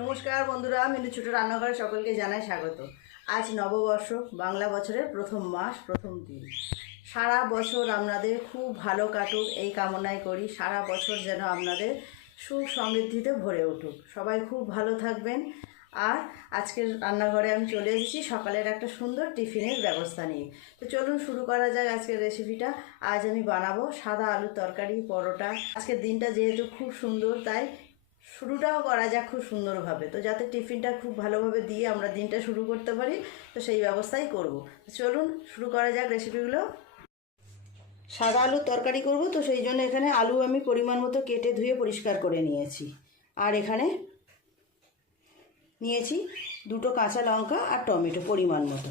নমস্কার বন্ধুরা, মিনু ছোট রান্নাঘরে সকলকে জানাই স্বাগত। আজ নববর্ষ, বাংলা বছরের প্রথম মাস, প্রথম দিন। সারা বছর আপনাদের খুব ভালো কাটুক এই কামনাই করি। সারা বছর যেন আপনাদের সুখ সমৃদ্ধিতে ভরে উঠুক। সবাই খুব ভালো থাকবেন। আর আজকের রান্নাঘরে আমি চলে এসেছি সকালের একটা সুন্দর টিফিনের ব্যবস্থা নিয়ে। তো চলুন শুরু করা যাক আজকের রেসিপিটা। আজ আমি বানাবো সাদা আলুর তরকারি, পরোটা। আজকের দিনটা যেহেতু খুব সুন্দর, তাই শুরুটাও করা যাক খুব সুন্দরভাবে। তো যাতে টিফিনটা খুব ভালোভাবে দিয়ে আমরা দিনটা শুরু করতে পারি, তো সেই ব্যবস্থাই করব। চলুন শুরু করা যাক রেসিপিগুলো। সাদা আলুর তরকারি করব, তো সেই জন্য এখানে আলু আমি পরিমাণ মতো কেটে ধুয়ে পরিষ্কার করে নিয়েছি। আর এখানে নিয়েছি দুটো কাঁচা লঙ্কা আর টমেটো পরিমাণ মতো।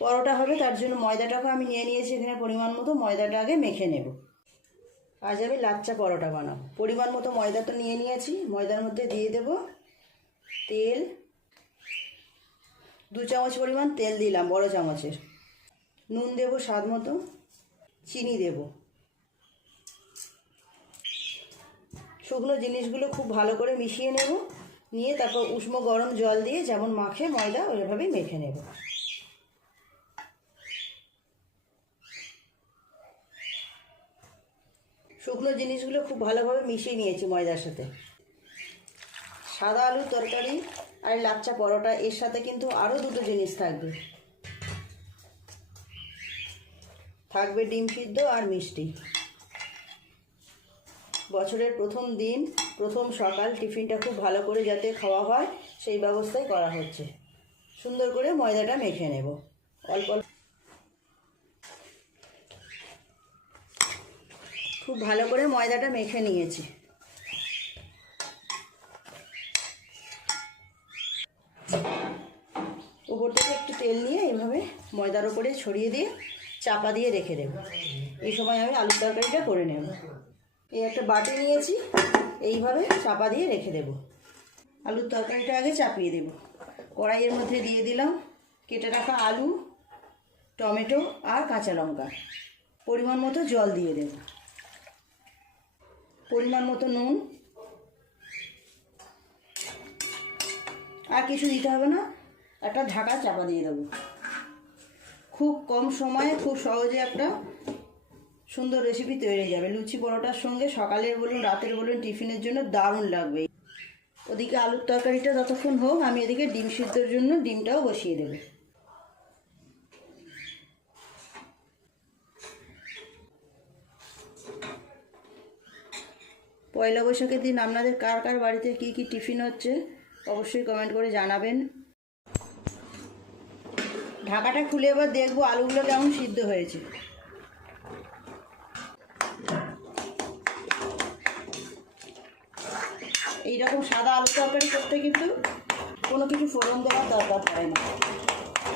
পরোটা হবে তার জন্য ময়দাটাকে আমি নিয়ে নিয়েছি এখানে পরিমাণ মতো। ময়দাটা আগে মেখে নেব। আজ আমি লাচ্চা পরোটা বানাবো। পরিমাণ মতো ময়দা তো নিয়ে নিয়েছি। ময়দার মধ্যে দিয়ে দেব তেল। 2 চামচ পরিমাণ তেল দিলাম, বড় চামচের। নুন দেব স্বাদ মতো। চিনি দেব। শুকনো জিনিসগুলো খুব ভালো করে মিশিয়ে নেব। নিয়ে তারপর উষ্ণ গরম জল দিয়ে যেমন মাখে ময়দা, ওইভাবেই মেখে নেব। শুকনো জিনিসগুলো খুব ভালোভাবে মিশিয়ে নিয়েছি ময়দার সাথে। সাদা আলুর তরকারি আর লাচ্চা পরোটা, এর সাথে কিন্তু আরও দুটো জিনিস থাকবে। থাকবে ডিম সিদ্ধ আর মিষ্টি। বছরের প্রথম দিন, প্রথম সকাল, টিফিনটা খুব ভালো করে যাতে খাওয়া হয় সেই ব্যবস্থাই করা হচ্ছে। সুন্দর করে ময়দাটা মেখে নেব। অল্প অল্প খুব ভালো করে ময়দাটা মেখে নিয়েছি। উপর থেকে একটু তেল নিয়ে এইভাবে ময়দার উপরে ছড়িয়ে দিয়ে চাপা দিয়ে রেখে দেব। এই সময় আমি আলুর তরকারিটা করে নেব। এই একটা বাটি নিয়েছি, এইভাবে চাপা দিয়ে রেখে দেব। আলুর তরকারিটা আগে চাপিয়ে দেব। কড়াইয়ের মধ্যে দিয়ে দিলাম কেটে রাখা আলু, টমেটো আর কাঁচা লঙ্কা। পরিমাণ মতো জল দিয়ে দেব। পরিমাণ মতো নুন। আর কিছু দিতে হবে না। একটা ঢাকা চাপা দিয়ে দেবো। খুব কম সময়ে খুব সহজে একটা সুন্দর রেসিপি তৈরি হয়ে যাবে। লুচি পরোটার সঙ্গে, সকালের বলুন রাতের বলুন, টিফিনের জন্য দারুণ লাগবে। ওদিকে আলুর তরকারিটা যতক্ষণ হোক, আমি এদিকে ডিম সিদ্ধর জন্য ডিমটাও বসিয়ে দেব। পয়লা বৈশাখের দিন আপনাদের কার কার বাড়িতে কী কী টিফিন হচ্ছে অবশ্যই কমেন্ট করে জানাবেন। ঢাকাটা খুলে এবার দেখবো আলুগুলো কেমন সিদ্ধ হয়েছে। এইরকম সাদা আলু তরকারি করতে কিন্তু কোনো কিছু ফোড়ন দেওয়ার দরকার পড়ে না।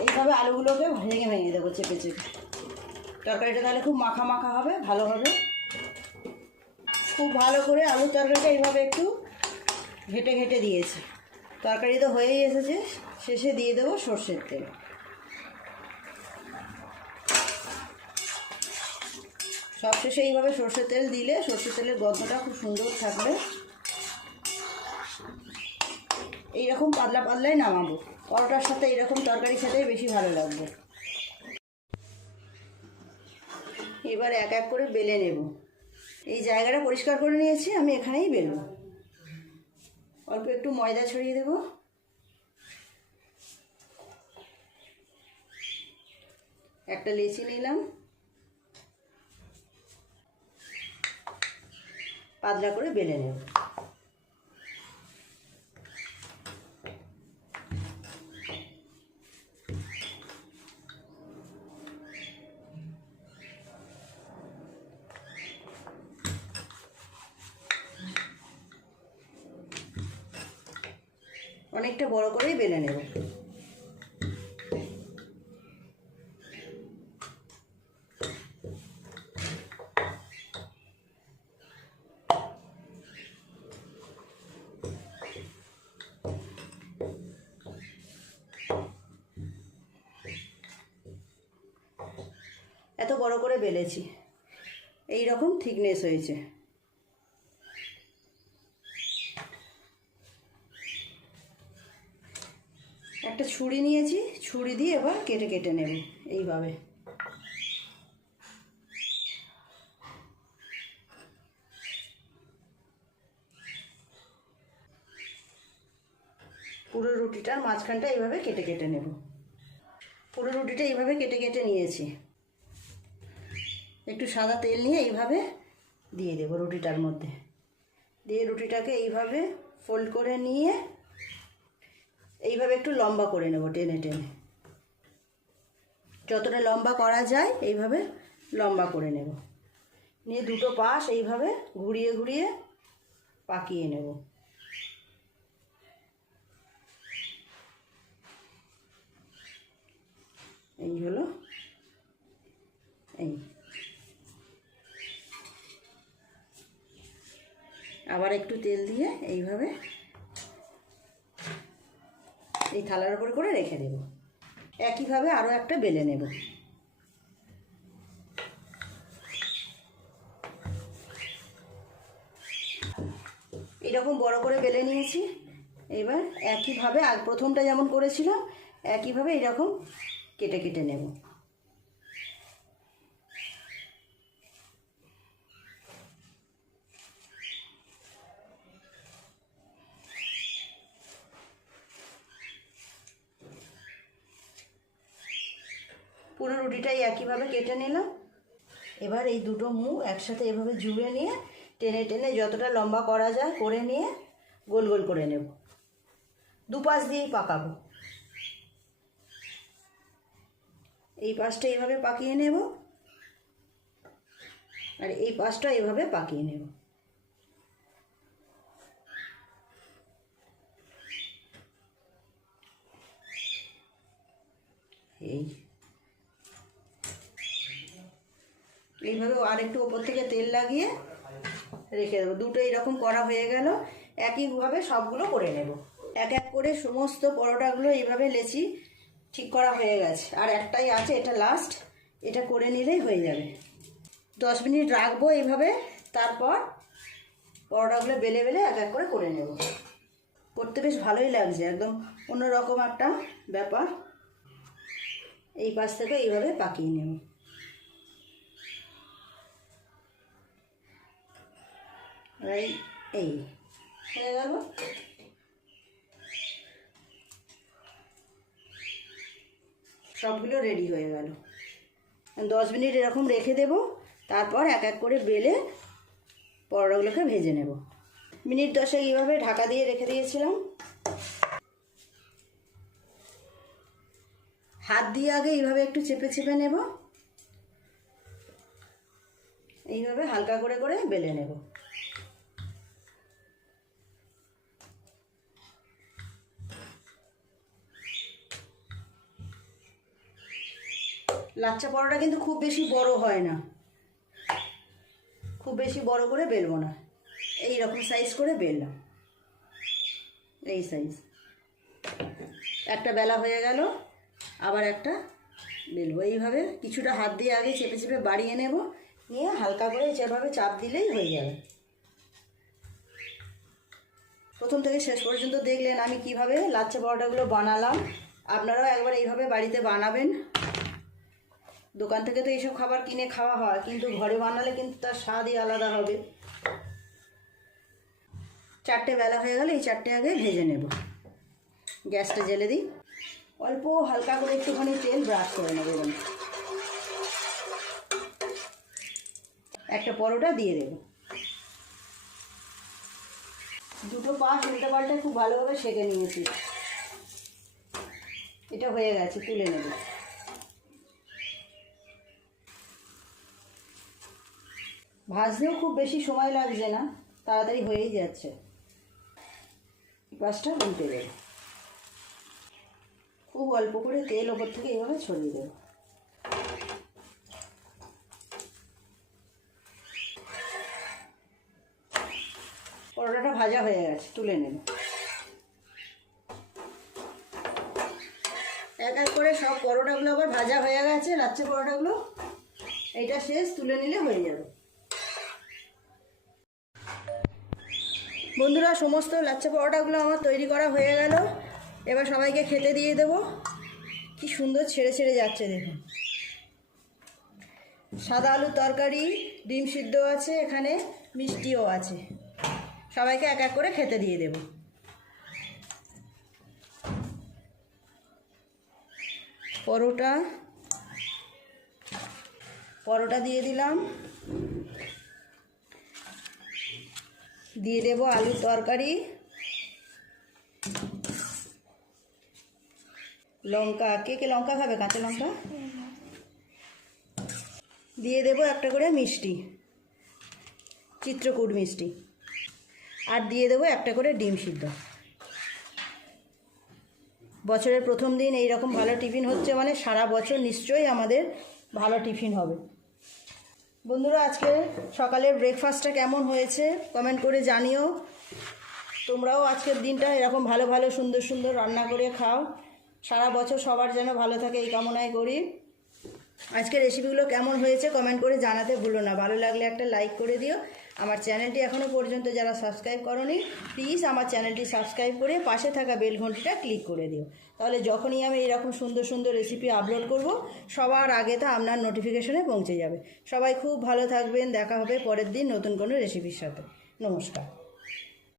এইভাবে আলুগুলোকে ভেঙে ভেঙে দেবো চেপে চেপে। তরকারিটা তাহলে খুব মাখা মাখা হবে, ভালো হবে। খুব ভালো করে আলুর তরকারিটা এইভাবে একটু ঘেটে ঘেটে দিয়েছি। তরকারি তো হয়েই এসেছে। শেষে দিয়ে দেবো সর্ষের তেল। সবশেষে এইভাবে সর্ষের তেল দিলে সর্ষের তেলের গন্ধটা খুব সুন্দর থাকবে। এইরকম পাতলা পাতলাই নামাবো। পরোটার সাথে এইরকম তরকারি খেতেই বেশি ভালো লাগবে। এবার এক এক করে বেলে নেব। এই জায়গাটা পরিষ্কার করে নিয়েছি, আমি এখানেই বেলবো। অল্প একটু ময়দা ছড়িয়ে দেব। একটা লেচি নিলাম, পাতলা করে বেলে নেব। অনেকটা বড় করেই বেলে নেব। এত বড় করে বেলেছি, এই রকম থিকনেস হয়েছে। একটা ছুরি নিয়েছি, ছুরি দিয়ে এবার কেটে কেটে নেব এইভাবে। পুরো রুটিটার মাঝখানটা এইভাবে কেটে কেটে নেব। পুরো রুটিটা এইভাবে কেটে কেটে নিয়েছি। একটু সাদা তেল নিয়ে এইভাবে দিয়ে দেবো রুটিটার মধ্যে। দিয়ে রুটিটাকে এইভাবে ফোল্ড করে নিয়ে এইভাবে একটু লম্বা করে নেব, টেনে টেনে। যতটা লম্বা করা যায় এইভাবে লম্বা করে নেব। নিয়ে দুটো পাশ এইভাবে ঘুরিয়ে ঘুরিয়ে পাকিয়ে নেব। এই হলো, এই আবার একটু তেল দিয়ে এইভাবে এই থালার উপর করে রেখে দেব। একইভাবে আরও একটা বেলে নেব। এরকম বড় করে বেলে নিয়েছি। এবার একইভাবে আর প্রথমটা যেমন করেছিলাম একইভাবে এরকম কেটে কেটে নেব। পুরো রুটিটাই একইভাবে কেটে নিলাম। এবার এই দুটো মুখ একসাথে এভাবে জুড়ে নিয়ে টেনে টেনে যতটা লম্বা করা যায় করে নিয়ে গোল গোল করে নেব। দুপাশ দিয়েই পাকাবো। এই পাশটা এইভাবে পাকিয়ে নেব আর এই পাশটা এইভাবে পাকিয়ে নেব। এইভাবে আর একটু ওপর থেকে তেল লাগিয়ে রেখে দেবো। দুটো এরকম করা হয়ে গেল। একইভাবে সবগুলো করে নেব। এক এক করে সমস্ত পরোটাগুলো এইভাবে লেচি ঠিক করা হয়ে গেছে। আর একটাই আছে, এটা লাস্ট। এটা করে নিলেই হয়ে যাবে। 10 মিনিট রাখবো এইভাবে। তারপর পরোটাগুলো বেলে বেলে এক এক করে নেব। করতে বেশ ভালোই লাগছে, একদম অন্যরকম একটা ব্যাপার। এই পাশ থেকে এইভাবে পাকিয়ে নেব। এই হয়ে গেল। সবগুলো রেডি হয়ে গেল। 10 মিনিট এরকম রেখে দেব। তারপর এক এক করে বেলে পরোটাগুলোকে ভেজে নেব। মিনিট 10 এইভাবে ঢাকা দিয়ে রেখে দিয়েছিলাম। হাত দিয়ে আগে এইভাবে একটু চেপে চেপে নেব। এইভাবে হালকা করে করে বেলে নেব। লাচ্ছা পরোটা কিন্তু খুব বেশি বড় হয় না, খুব বেশি বড় করে বেলবো না। এই রকম সাইজ করে বেললাম, এই সাইজ। একটা বেলা হয়ে গেল, আবার একটা বেলবো। এইভাবে কিছুটা হাত দিয়ে আগে চেপে চেপে বাড়িয়ে নেব, নিয়ে হালকা করে যেভাবে চাপ দিলেই হয়ে যাবে। প্রথম থেকে শেষ পর্যন্ত দেখলেন আমি কিভাবে লাচ্ছা পরোটাগুলো বানালাম। আপনারাও একবার এইভাবে বাড়িতে বানাবেন। দোকান থেকে তো এইসব খাবার কিনে খাওয়া হয়, কিন্তু ঘরে বানালে কিন্তু তার স্বাদই আলাদা হবে। 4টে বেলা হয়ে গেলে এই 4টে আগে ভেজে নেব। গ্যাসটা জ্বেলে দিই। অল্প হালকা করে একটুখানি তেল ব্রাশ করে নেব। একটা পরোটা দিয়ে দেব। দুটো পাশ উল্টা পাল্টা খুব ভালোভাবে সেঁকে নিয়েছি। এটা হয়ে গেছে, তুলে নেব। ভাজতেও খুব বেশি সময় লাগছে না, তাড়াতাড়ি হয়েই যাচ্ছে। পাশটা উল্টে দেব। খুব অল্প করে তেল ওপর থেকে এইভাবে ছড়িয়ে দেব। পরোটাটা ভাজা হয়ে গেছে, তুলে নেব। এক এক করে সব পরোটাগুলো আবার ভাজা হয়ে গেছে। লাচ্ছা পরোটাগুলো এইটা শেষ, তুলে নিলে হয়ে যাবে। বন্ধুরা, সমস্ত লাচ্ছা পরোটাগুলো আমার তৈরি করা হয়ে গেল। এবার সবাইকে খেতে দিয়ে দেবো। কি সুন্দর ছেড়ে ছেড়ে যাচ্ছে দেখুন। সাদা আলুর তরকারি, ডিম সিদ্ধ আছে, এখানে মিষ্টিও আছে। সবাইকে এক এক করে খেতে দিয়ে দেব। পরোটা দিয়ে দিলাম, দিয়ে দেব আলুর তরকারি, লঙ্কা, কে লঙ্কা খাবে, কাঁচা লঙ্কা দিয়ে দেব, একটা করে মিষ্টি, চিত্রকূট মিষ্টি, আর দিয়ে দেবো একটা করে ডিম সিদ্ধ। বছরের প্রথম দিন এই রকম ভালো টিফিন হচ্ছে মানে সারা বছর নিশ্চয়ই আমাদের ভালো টিফিন হবে। বন্ধুরা, আজকে সকালের ব্রেকফাস্টটা কেমন হয়েছে কমেন্ট করে জানিও। তোমরাও আজকের দিনটা এরকম ভালো ভালো সুন্দর সুন্দর রান্না করে খাও। সারা বছর সবার যেন ভালো থাকে এই কামনাই করি। আজকের রেসিপিগুলো কেমন হয়েছে কমেন্ট করে জানাতে ভুলো না। ভালো লাগলে একটা লাইক করে দিও। আমার চ্যানেলটি এখনও পর্যন্ত যারা সাবস্ক্রাইব করোনি প্লিজ আমার চ্যানেলটি সাবস্ক্রাইব করে পাশে থাকা বেল ঘন্টিটা ক্লিক করে দিও। তাহলে যখনই আমি এরকম সুন্দর সুন্দর রেসিপি আপলোড করব সবার আগে তা আপনার নোটিফিকেশনে পৌঁছে যাবে। সবাই খুব ভালো থাকবেন। দেখা হবে পরের দিন নতুন কোনো রেসিপির সাথে। নমস্কার।